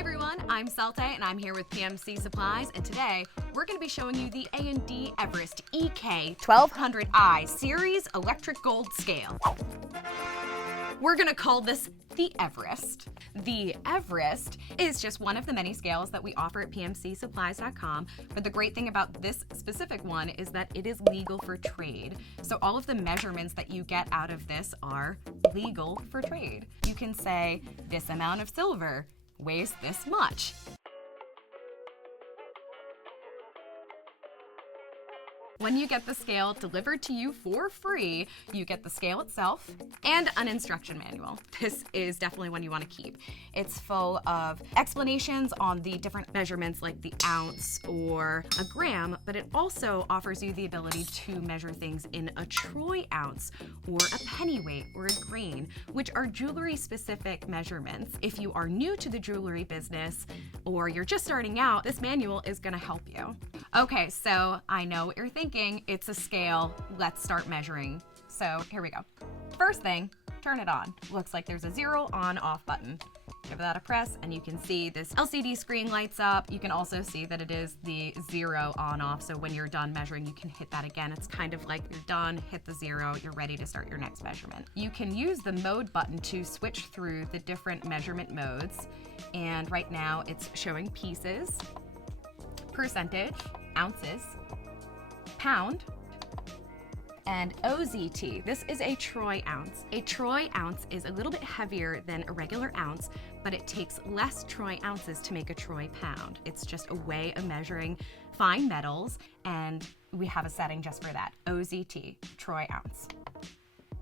Hi everyone, I'm Salte and I'm here with PMC Supplies, and today we're going to be showing you the A&D Everest EK1200i Series Electric Gold Scale. We're going to call this the Everest. The Everest is just one of the many scales that we offer at PMCSupplies.com, but the great thing about this specific one is that it is legal for trade. So all of the measurements that you get out of this are legal for trade. You can say this amount of silver weighs this much. When you get the scale delivered to you for free, you get the scale itself and an instruction manual. This is definitely one you want to keep. It's full of explanations on the different measurements like the ounce or a gram, but it also offers you the ability to measure things in a troy ounce or a pennyweight or a grain, which are jewelry specific measurements. If you are new to the jewelry business or you're just starting out, this manual is going to help you. Okay, so I know what you're thinking. It's a scale, let's start measuring. So here we go. First thing, turn it on. Looks like there's a 0 on/off button. Give that a press and you can see this LCD screen lights up. You can also see that it is the 0 on/off, so when you're done measuring you can hit that again. It's kind of like you're done, hit the 0, you're ready to start your next measurement. You can use the mode button to switch through the different measurement modes, and right now it's showing pieces, percentage, ounces, pound, and OZT. This is a troy ounce. A troy ounce is a little bit heavier than a regular ounce, but it takes less troy ounces to make a troy pound. It's just a way of measuring fine metals, and we have a setting just for that, OZT, troy ounce.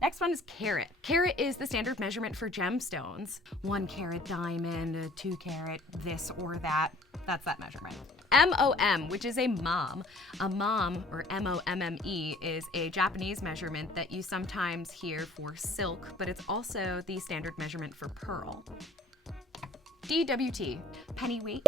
Next one is carat. Carat is the standard measurement for gemstones. 1 carat diamond, 2 carat this or that. That's that measurement. MOM, which is a Momme. A Momme, or M-O-M-M-E, is a Japanese measurement that you sometimes hear for silk, but it's also the standard measurement for pearl. DWT, pennyweight.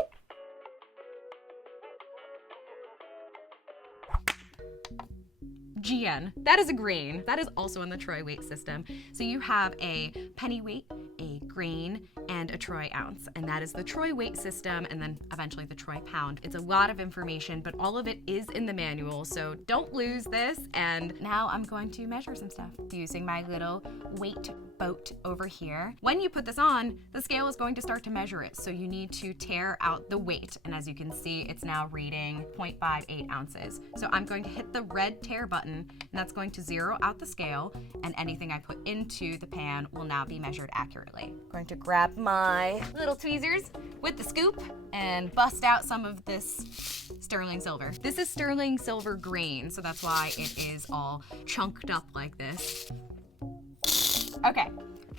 GN, that is a grain. That is also in the troy weight system. So you have a pennyweight, a grain, and a troy ounce, and that is the troy weight system, and then eventually the troy pound. It's a lot of information, but all of it is in the manual, so don't lose this. And now I'm going to measure some stuff using my little weight boat over here. When you put this on, the scale is going to start to measure it, so you need to tear out the weight, and as you can see, it's now reading 0.58 ounces. So I'm going to hit the red tear button, and that's going to zero out the scale, and anything I put into the pan will now be measured accurately. I'm going to grab my little tweezers with the scoop and bust out some of this sterling silver. This is sterling silver grain, so that's why it is all chunked up like this. Okay,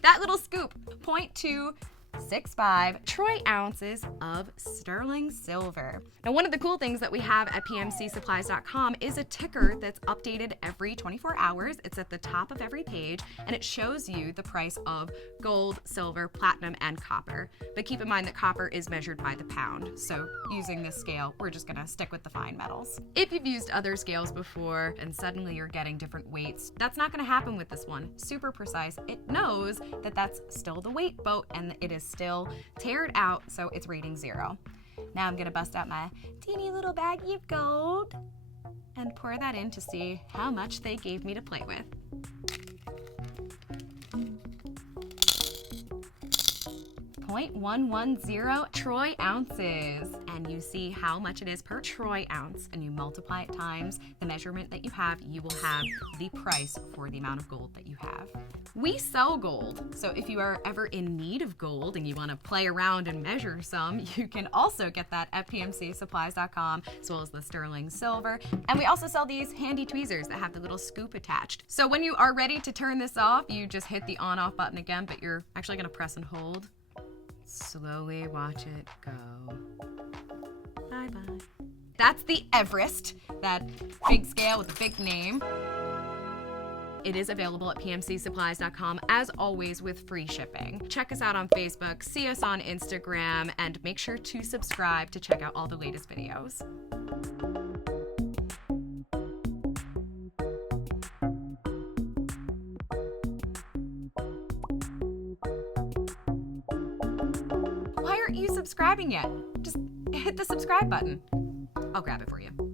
that little scoop, 0.265 troy ounces of sterling silver. Now, one of the cool things that we have at PMCSupplies.com is a ticker that's updated every 24 hours. It's at the top of every page, and it shows you the price of gold, silver, platinum, and copper. But keep in mind that copper is measured by the pound. So using this scale, we're just gonna stick with the fine metals. If you've used other scales before and suddenly you're getting different weights, that's not gonna happen with this one. Super precise. It knows that that's still the weight boat and it is still tared out, so it's reading 0. Now I'm gonna bust out my teeny little baggie of gold and pour that in to see how much they gave me to play with. .110 troy ounces, and you see how much it is per troy ounce, and you multiply it times the measurement that you have, you will have the price for the amount of gold that you have. We sell gold, so if you are ever in need of gold and you want to play around and measure some, you can also get that at PMCSupplies.com, as well as the sterling silver. And we also sell these handy tweezers that have the little scoop attached. So when you are ready to turn this off, you just hit the on-off button again, but you're actually going to press and hold. Slowly watch it go. Bye-bye. That's the Everest, that big scale with a big name. It is available at PMCSupplies.com, as always, with free shipping. Check us out on Facebook, see us on Instagram, and make sure to subscribe to check out all the latest videos. Why aren't you subscribed? subscribing yet, just hit the subscribe button. I'll grab it for you.